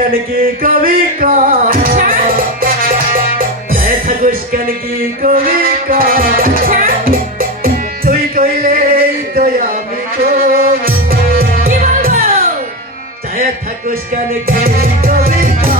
কেন কি কবি কা যায় থাকুস কেন কি কবি কা তুই কইলেই তো আমি কবি কি বলবো যায় থাকুস কেন কি কবি কা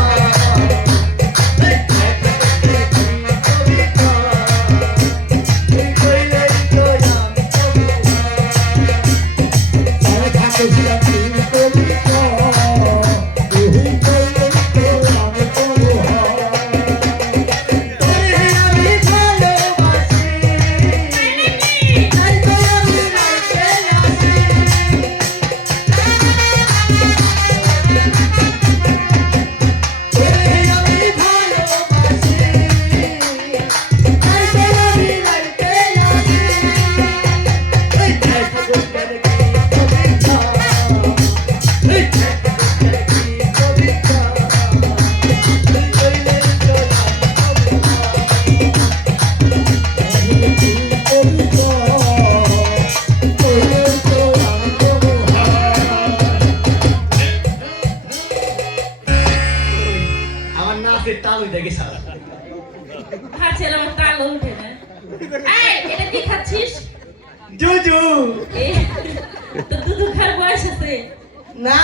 না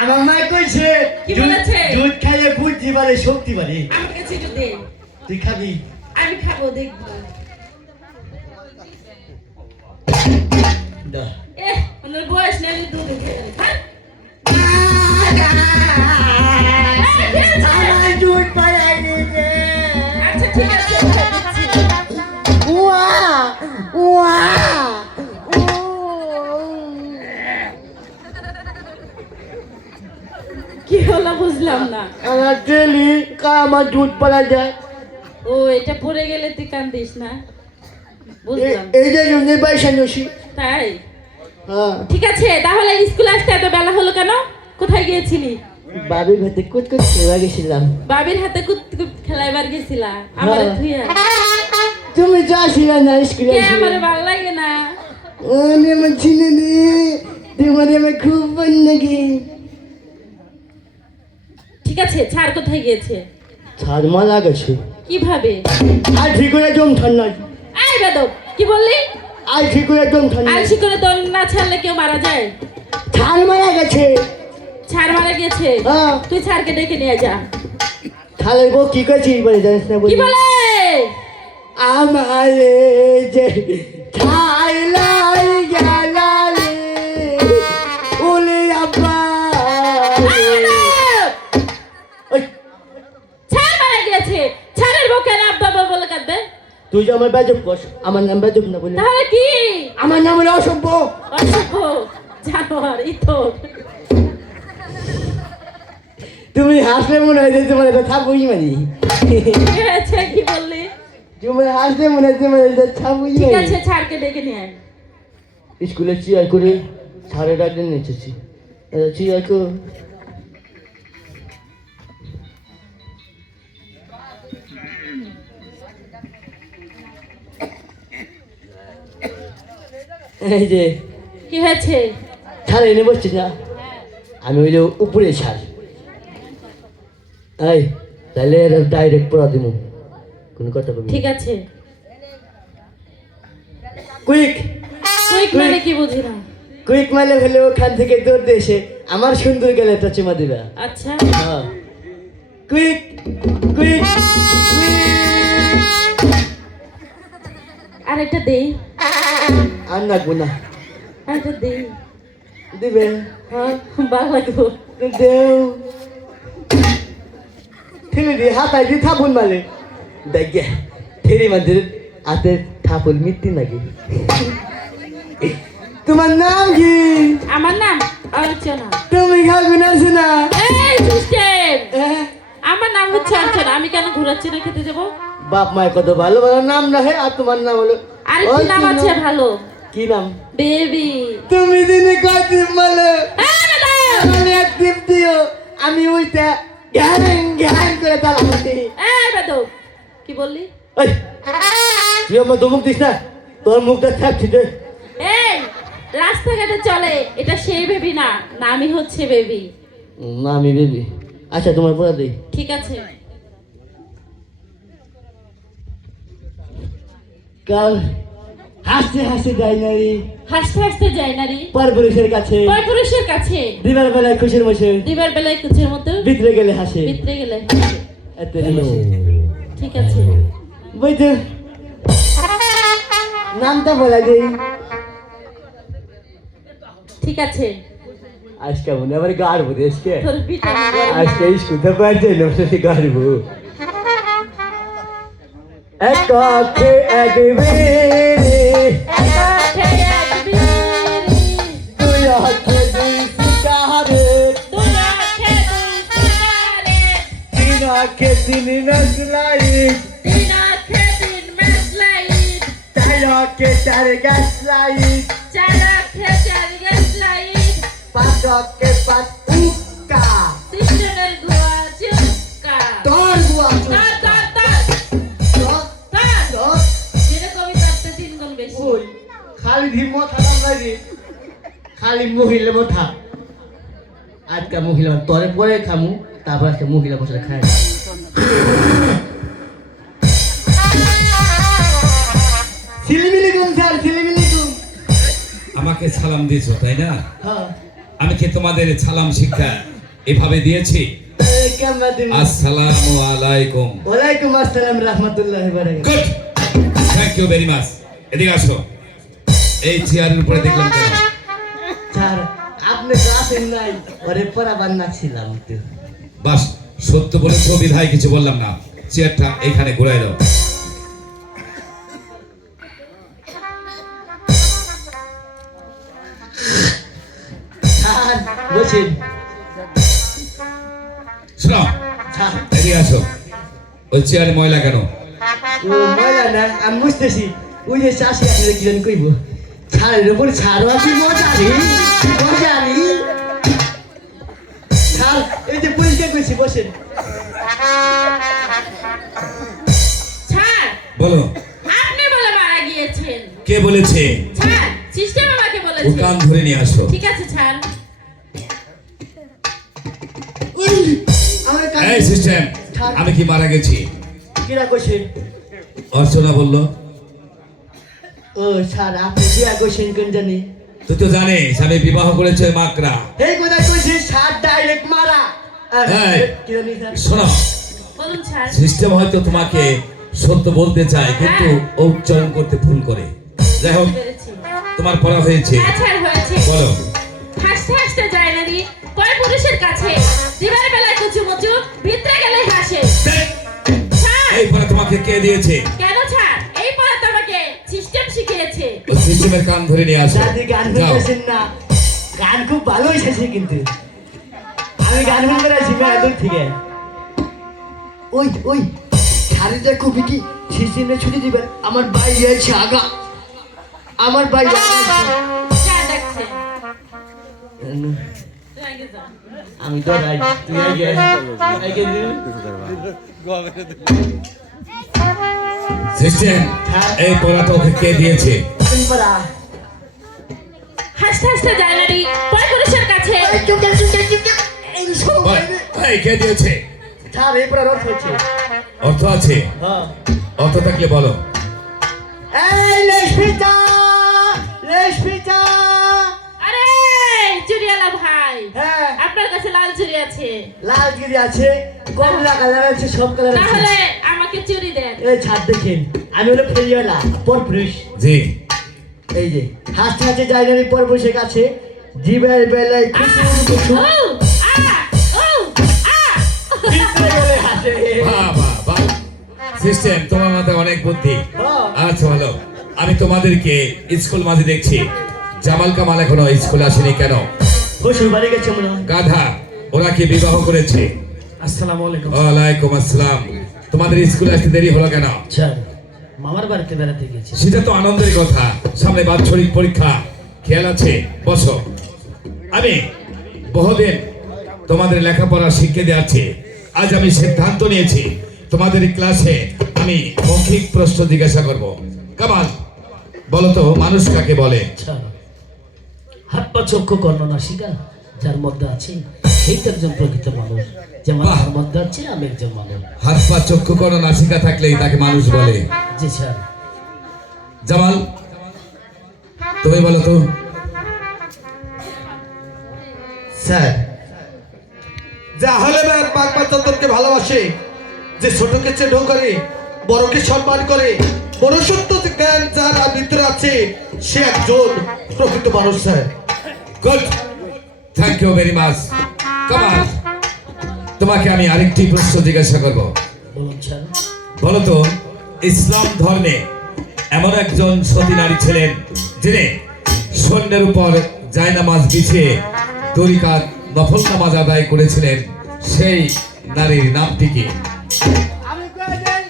আমার মা কইছে কি বলেছে দুধ খাইলে বুদ্ধি বাড়ে শক্তি বাড়ে আমার কাছে একটু দে তুই খাবি আমি খাবো দেখবো দা ওনার বয়স নেই দুধ খেয়ে আমার দুধ পাড়াই দিছে আচ্ছা ঠিক আছে ওয়া ওয়া কি হলো বুঝলাম না আমার ডেলি আমার দুধ পাড়া যায় ও এটা পড়ে গেলে তুই কান্দিস না বুঝলাম এই যে জন্য পয়সা নসি তাই হ্যাঁ ঠিক আছে তাহলে স্কুল আসতে এত বেলা হলো কেন কোথায় গিয়েছিলি বাবির হাতে কুত কুত খেলা গেছিলাম বাবির হাতে কুত কুত খেলাইবার গেছিলা আমার থুইয়া তুমি যাসিলা না স্কুলে কে আমার ভালো লাগে না ওরে আমার ছিলে রে তোমার আমার খুব ভালো লাগে ঠিক আছে ছাড় কোথায় গিয়েছে ছাড় মারা গেছে কিভাবে আর ঠিক করে জম ঠান্ডা এই বেদব কি বললি আর ঠিক করে জম ঠান্ডা আলসি করে দম না ছাড়লে কেউ মারা যায় ছাড় মারা গেছে ছাড় মারা গেছে হ্যাঁ তুই ছাড়কে ডেকে নিয়ে যা ছাড়ের বউ কি করেছি বলে জানিস না কি বলি বলে আমার যে ছাইলাই গেলালে ওলে আব্বা ওই ছাড় মারা গিয়েছে ছাড়ের বউকে আব্বা বাবা বলে কাঁদবে তুই যে আমার বেজব কস আমার নাম বেজব না বলে তাহলে কি আমার নাম হলো অসভ্য অসভ্য জানোয়ার ইতর তুমি হাসলে মনে হয় যে তোমার এটা থাপুই মারি কি হয়েছে কি বললি তুমি হাসলে মনে হয় তোমার এটা থাপুই ঠিক মারি আছে ছাড়কে ডেকে নিয়ে আয় স্কুলে চেয়ার করে সাড়ে ডাকলে নেচেছি চেয়ার কর এই যে কি হয়েছে ছাড় এনে বসছিস না আমি ওই যে উপরে ছাড় এই তাহলে ডাইরেক্ট পড়া দিব কোনো কথা বলবি ঠিক আছে কুইক কুইক মানে কি বুঝি না কুইক মানে হলে ওখান থেকে দৌড় দিয়ে এসে আমার সুন্দর গেলে একটা চুমা দিবা আচ্ছা হ্যাঁ কুইক কুইক আর একটা দেই আর লাগবো না আর একটা দেই দিবে হ্যাঁ ভালো লাগবো দেও ঠেলে দিয়ে হাতায় দিয়ে থাপুন মালে দেখে ঠেলে মাঝে হাতে থাপুন মিটতি নাকি তোমার নাম কি আমার নাম অর্চনা তুমি খাবে না শোনা এই সিস্টেম আমার নাম হচ্ছে অর্চনা আমি কেন ঘোরাচ্ছি না খেতে যাবো বাপ মায়ের কত ভালো ভালো নাম না হে আর তোমার নাম হলো আরেকটি নাম আছে ভালো কি নাম বেবি তুমি দিনে কয় টিপ বলো আমি এক টিপ দিও আমি ওইটা ঘ্যান ঘ্যান করে তালাতে এই বেদব কি বললি এই তুই আমার দমুক দিস না তোর মুখটা থাকছি রে এই রাস্তাঘাটে চলে এটা সেই বেবি না নামই হচ্ছে বেবি না আমি বেবি আচ্ছা তোমার পড়া দেই। ঠিক আছে। কাল হাসতে হাসতে যাই নারী হাসতে হাসতে যায় নারী পরপুরুষের কাছে, পরপুরুষের কাছে দিবার বেলায় খুশির বসে, দিবার বেলায় কুচের মতো ভিতরে গেলে হাসে। ভিতরে গেলে হাসে। এত হাসে। ঠিক আছে। বুঝছো নামটা বলা দেই। ঠিক আছে। আজকে মনে আবার গাড়বো দেশকে, তোর পিঠা আজকে স্কুলতে পারছে নমস্তে গাড়বো। এক কাছে এক বেরে, দুই হাতে দুই সিগারেট, তিন আঁখে তিন নজলাইট, চার আঁখে চার গ্যাস লাইট, পাঁচ আঁখে পাঁচ উক্কা, তোর গুয়া ওই খালি ধিমো থাকা লাগে, খালি মহিলা মোথা। আজকে মহিলা তোরে পরে খামু, তারপর আজকে মহিলা বসে খায়। সিলিমিলি কোন স্যার, সিলিমিলি কোন? আমাকে সালাম দিয়েছো তাই না? হ্যাঁ আমি কি তোমাদের সালাম শিক্ষা এভাবে দিয়েছি? কেমন দিন? আসসালামু আলাইকুম। ওয়ালাইকুম আসসালাম রাহমাতুল্লাহি ওয়া বারাকাতুহু। Good, thank you very much. এদিকে আসো। এই চেয়ারের উপরে দেখলাম কেন? স্যার আপনি তো আসেন নাই, ওরে পড়া বান্না ছিলাম তো। বাস, সত্য বলেছো বিধায় কিছু বললাম না। চেয়ারটা এখানে ঘুরাই দাও। স্যার বসেন। শোনো, স্যার এদিকে আসো। ওই চেয়ারে ময়লা কেন? ও ময়লা না, আমি বুঝতেছি। ওই যে চাষি আসলে কি জানি কইব, ছাড়ের উপর ছাড়ও আছে মজারি মজারি। স্যার এই যে পরিষ্কার করছি, বসেন। স্যার, বলো। আপনি বলে মারা গিয়েছেন। কে বলেছে? স্যার, সিস্টেম আমাকে ও বলেছে। কান ধরে নিয়ে আসো। ঠিক আছে স্যার। উই, আমার এই সিস্টেম, আমি কি মারা গেছি? কিরা কইছে? অর্চনা বলল। ও স্যার আপনি কিরা কইছেন কোন জানি? তুই তো জানিস আমি বিবাহ করেছি ওই মাকড়া। এই কথা কইছে, স্যার ডাইরেক্ট মারা। আর এই, কি জানি স্যার? শোনো, বলুন স্যার। সিস্টেম হয়তো তোমাকে সত্য বলতে চায় কিন্তু ও উচ্চারণ করতে ভুল করে। যাই হোক, পেরেছি। তোমার পড়া হয়েছে, হ্যাঁ স্যার, হয়েছে। বলো। হাসতে হাসতে যায় নারী পরপুরুষের কাছে, দিবার বেলায় কুচুমুচু, ভিতরে গেলে হাসে। স্যার, এই পড়া তোমাকে কে দিয়েছে? কেন স্যার? এই পড়া তো আমাকে সিস্টেম শিখিয়েছে। ও সিস্টেমের কান ধরে নিয়ে আসো। দাদি গান যাও। শুনতেছেন না? গান খুব ভালো হয়েছে কিন্তু আমি গান শুনতে আছি একদম ঠিক আছে। ওই ওই শাড়িটা কবি কি সিস্টেমে ছুটি দিবেন? আমার ভাই আছে আগা, আমার ভাই স্যার ডাকছে। তুই আগে যা। আমি তো রাই, তুই আগে আগে সিস্টেম, এই পড়াটা ওকে কে দিয়েছে? পড়া হাসতে হাসতে যায় নারী পরপুরুষের কাছে, বল, এই কে দিয়েছে? স্যার এই পড়া রোড হচ্ছে। অর্থ আছে? হ্যাঁ অর্থ থাকলে বলো। এই লেশপিটা, লেশপিটা। আরে চুরিয়ালা ভাই, হ্যাঁ আপনার কাছে লাল চুরি আছে? লাল গিরি আছে, কমলা কালার আছে, সব কালার আছে। তাহলে আমাকে চুরি দেন। এই ছাড় দেখেন, আমি হলো ফেরিওয়ালা পরপুরুষ। জি। এই যে হাসতে হাসতে যায় না পরপুরুষের কাছে, জীবের বেলায় খুশি খুশি ভিতরে গেলে হাসে। বাহ বাহ বাহ, সিস্টেম তোমার মাথায় অনেক বুদ্ধি। হ্যাঁ। আচ্ছা ভালো, আমি তোমাদেরকে স্কুল মাঝে দেখছি। জামাল কামাল এখনো স্কুলে আসেনি কেন? শ্বশুর বাড়ি গেছে মনে হয়। গাধা, ওরা কি বিবাহ করেছে? আসসালামু আলাইকুম। ওয়ালাইকুম আসসালাম। তোমাদের স্কুলে আসতে দেরি হলো কেন? স্যার মামার বাড়িতে বেড়াতে গেছে। সেটা তো আনন্দের কথা, সামনে বাৎসরিক পরীক্ষা, খেয়াল আছে? বসো। আমি বহুদিন তোমাদের লেখাপড়া শিখিয়ে দিয়েছি। আজ আমি সিদ্ধান্ত নিয়েছি তোমাদের ক্লাসে আমি মৌখিক প্রশ্ন জিজ্ঞাসা করব। কামাল, বলো তো মানুষ কাকে বলে? হাত পা চক্ষু কর্ণ নাসিকা যার মধ্যে আছে সেই তো একজন প্রকৃত মানুষ, যেমন বাহ। আমার মধ্যে আছে আমি একজন মানুষ। হাত পা চক্ষু কোনো নাসিকা থাকলেই তাকে মানুষ বলে। জি স্যার। জামাল, তুমি বলো তো। স্যার, যে আহলেমান পাক পাঞ্চতনকে ভালোবাসে, যে ছোটকে চেষ্টা করে, বড়কে সম্মান করে, মনুষ্যত্ব জ্ঞান যার ভিতরে আছে, সে একজন প্রকৃত মানুষ sir. Good, thank you very much. Kamal, তোমাকে আমি আরেকটি প্রশ্ন জিজ্ঞাসা করব। বলুন স্যার। বলো তো, ইসলাম ধর্মে এমন একজন সতী নারী ছিলেন যিনি সৈন্যের উপর জায়নামাজ বিছিয়ে তরিকাত নফল নামাজ আদায় করেছিলেন, সেই নারীর নামটি কি? আমি কই দেই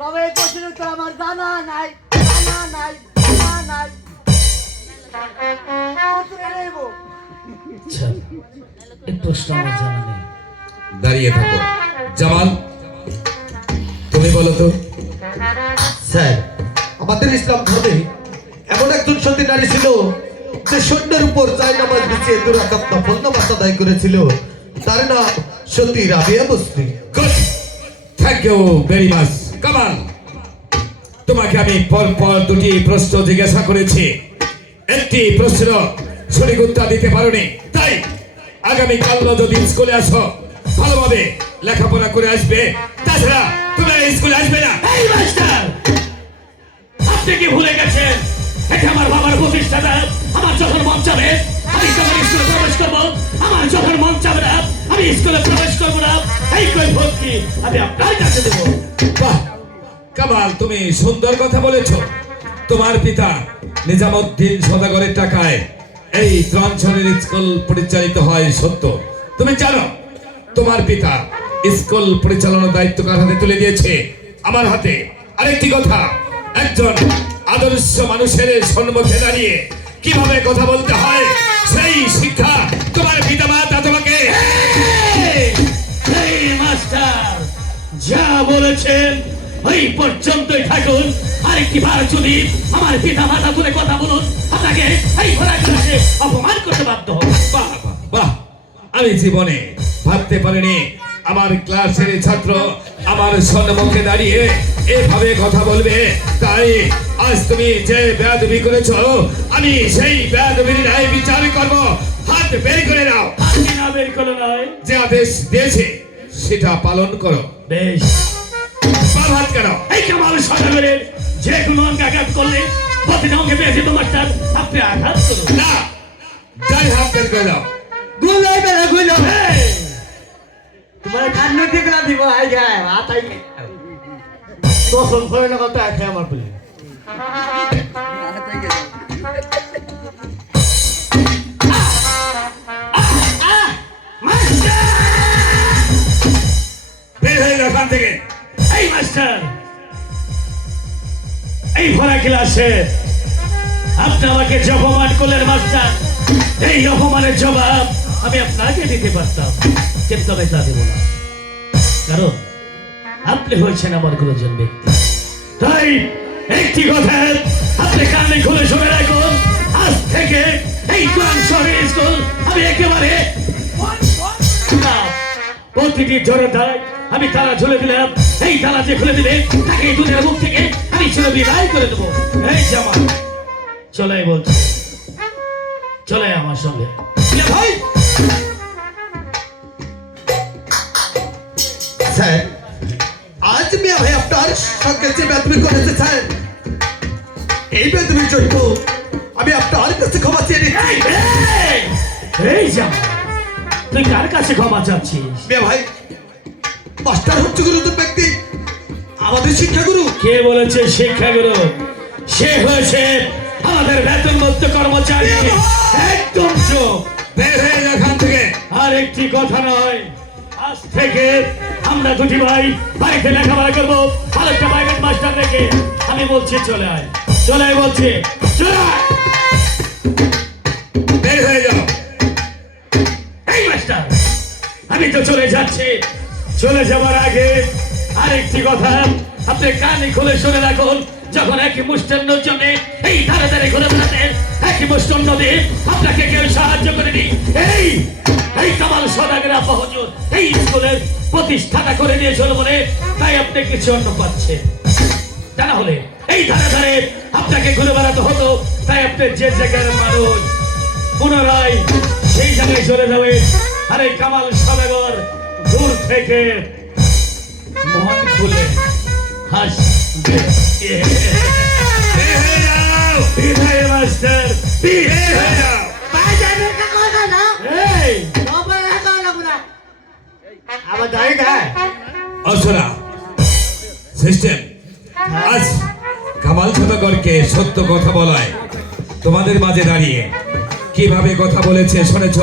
কবে কোশ্চেন তো আমার জানা নাই, জানা নাই, জানা নাই। উত্তরে নেব। স্যার, এই প্রশ্ন আমার জানা নেই। দাঁড়িয়ে থাকো। জামাল, তুমি বলো তো। স্যার, আমাদের ইসলাম ধর্মে এমন একজন সতী নারী ছিল যে সৈন্যের উপর জায়নামাজ বিছিয়ে দুরাকাত নফল নামাজ আদায় করেছিল, তার নাম সতী রাবিয়া বস্তি। Good, thank you very much. Kamal, তোমাকে আমি পরপর দুটি প্রশ্ন জিজ্ঞাসা করেছি, একটি প্রশ্ন সঠিক উত্তর দিতে পারোনি, তাই আগামীকাল যদি স্কুলে আসো ভালোভাবে লেখাপড়া করে আসবে, তাছাড়া তুমি স্কুলে আসবে না। এই মাস্টার, আপনি কি ভুলে গেছেন এটা আমার বাবার প্রতিষ্ঠাতা? আমার যখন মন চাবে আমি তখন স্কুলে প্রবেশ করবো, আমার যখন মন চাবে না আমি স্কুলে প্রবেশ করবো না। এই কৈফিয়ত কি আমি আপনার কাছে দেবো? বাহ কামাল, তুমি সুন্দর কথা বলেছ। তোমার পিতা নিজামুদ্দিন সদাগরের টাকায় এই ত্রাণছড়ির স্কুল পরিচালিত হয় সত্য। তুমি জানো তোমার পিতা স্কুল পরিচালনার দায়িত্ব কার হাতে তুলে দিয়েছে? আমার হাতে। আরেকটি কথা, একজন আদর্শ মানুষের সম্মুখে দাঁড়িয়ে কিভাবে কথা বলতে হয় সেই শিক্ষা তোমার পিতা মাতা তোমাকে। এই মাস্টার, যা বলেছেন ওই পর্যন্তই থাকুন। আরেকটি বার যদি আমার পিতা মাতা তুলে কথা বলুন, আপনাকে এই ঘোড়া ক্লাসে অপমান করতে বাধ্য হব। বাহ বাহ, বাহ, আমি জীবনে ভাবতে পারিনি আমার ক্লাসের ছাত্র আমার সম্মুখে দাঁড়িয়ে এভাবে কথা বলবে। তাই আজ তুমি যে বেয়াদবি করেছো, আমি সেই বেয়াদবির ন্যায় বিচার করব। হাত বের করে নাও। আপনি না বের করে নয়। যে আদেশ দিয়েছে সেটা পালন করো। বেশ। বাম হাত কেন? এই কামাল সদাগরের যে কোনো অঙ্গে আঘাত করলে প্রতিটা অঙ্গে পেয়ে যেত মাস্টার, আপনি আঘাত করুন না, যাই হাত বের করে দাও। দুলাই বেলা কইলো এই, তোমার কান্না ঠিক না দিব আই গায় আতাই তো সংখ্যা না কথা আছে আমার বলি। বের হয়ে যাও এখান থেকে। এই মাস্টার, এই ভরা ক্লাসে আপনি আমাকে যে অপমান করলেন মাস্টার, এই অপমানের জবাব আমি আপনাকে দিতে পারতাম, কিন্তু আমি তা দেব না। কারণ আপনি হয়েছেন আমার গুরুজন ব্যক্তি। তাই একটি কথা আপনি কানে খুলে শুনে রাখুন, আজ থেকে এই কোরআন শহরের স্কুল আমি একেবারে না, প্রতিটি জড়তায় আমি তালা ঝুলে দিলাম। এই তালা যে খুলে দিলে তাকে এই দুনিয়ার মুখ থেকে আমি ছেড়ে বিদায় করে দেবো। এই জামা চলে বলছি, চলে আমার সঙ্গে। ভাই স্যার, আজ মিয়া ভাই আপনার সঙ্গে যে বেদবি করেছে স্যার, এই বেদবির জন্য আমি আপনার কাছে ক্ষমা চেয়ে নিচ্ছি। এই, এই জামা, তুই কার কাছে ক্ষমা চাচ্ছিস? মিয়া ভাই, মাস্টার হচ্ছে গুরুত্ব ব্যক্তি, আমাদের শিক্ষাগুরু। কে বলেছে শিক্ষাগুরু? সে হয়েছে আমাদের বেতনমুক্ত কর্মচারী। একদম চুপ। বের হয়ে যাও এখান থেকে। আর একটি কথা নয়, আজ থেকে আমরা দুটি ভাই বাড়িতে লেখাপড়া করবো, আরেকটা প্রাইভেট মাস্টার রেখে। আমি বলছি চলে আয়, চলে আয় বলছি, চলে আয়। বের হয়ে যাও। এই মাস্টার, আমি তো চলে যাচ্ছি। চলে যাওয়ার আগে আরেকটি কথা আপনি কানে খুলে শুনে রাখুন। যখন একই মুষ্টান্নর জন্য এই ধারে ধারে ঘুরে বেড়াতেন, একই মুষ্টান্ন দিয়ে আপনাকে কেউ সাহায্য করেনি। এই এই কামাল সদাগর আব্বা হুজুর এই স্কুলের প্রতিষ্ঠাতা করে দিয়েছিল বলে তাই আপনি কিছু অন্য পাচ্ছেন। জানা হলে এই ধারে ধারে আপনাকে ঘুরে বেড়াতে হতো, তাই আপনি যে জায়গার মানুষ পুনরায় সেই জায়গায় চলে যাবে। আর এই কামাল সদাগর দূর থেকে মন খুলে হাসবে। বিদায় মাস্টার, বিদায় হয়ে যাও। এই, আমার দাঁড়িয়ে দেয় অসরা সিস্টেম আজ কামাল সদাগরকে সত্য কথা বলায় তোমাদের মাঝে দাঁড়িয়ে কিভাবে কথা বলেছে শুনেছ?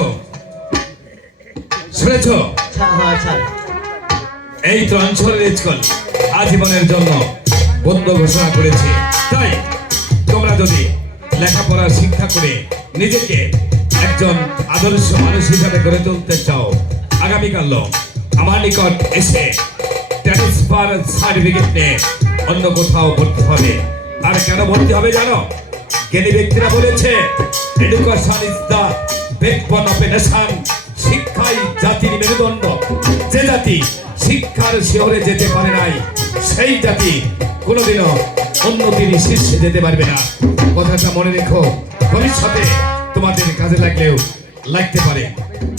আচ্ছা এই তো অঞ্চলের স্কুল আজীবনের জন্য বন্ধ ঘোষণা করেছে। তাই তোমরা যদি লেখাপড়া শিক্ষা করে নিজেকে একজন আদর্শ মানুষ হিসাবে গড়ে তুলতে চাও, আগামীকাল আমার নিকট এসে ট্রান্সফার সার্টিফিকেট নিয়ে অন্য কোথাও ভর্তি হবে। আর কেন ভর্তি হবে জানো? জ্ঞানী ব্যক্তিরা বলেছে education is the backbone of a nation. শিক্ষাই জাতির মেরুদণ্ড। যে জাতি শিক্ষার শিহরে যেতে পারে নাই, সেই জাতি কোনোদিনও উন্নতির শীর্ষে যেতে পারবে না। কথাটা মনে রেখো, ভবিষ্যতে তোমাদের কাজে লাগতে পারে।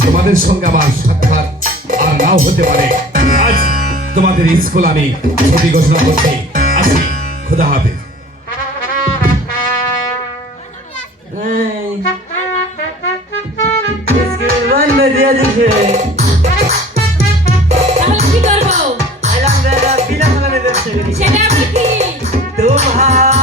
তোমাদের সঙ্গে আমার সাক্ষাৎ আর নাও হতে পারে। আজ তোমাদের স্কুল আমি ছুটি ঘোষণা করছি। আসি, খোদা হাফেজ। স্কুল বন্ধ দিয়ে দিছে। তাহলে কি করবো? আইলাম বিনা ব্যবসা করি। সেটা আপনি কি? তোমার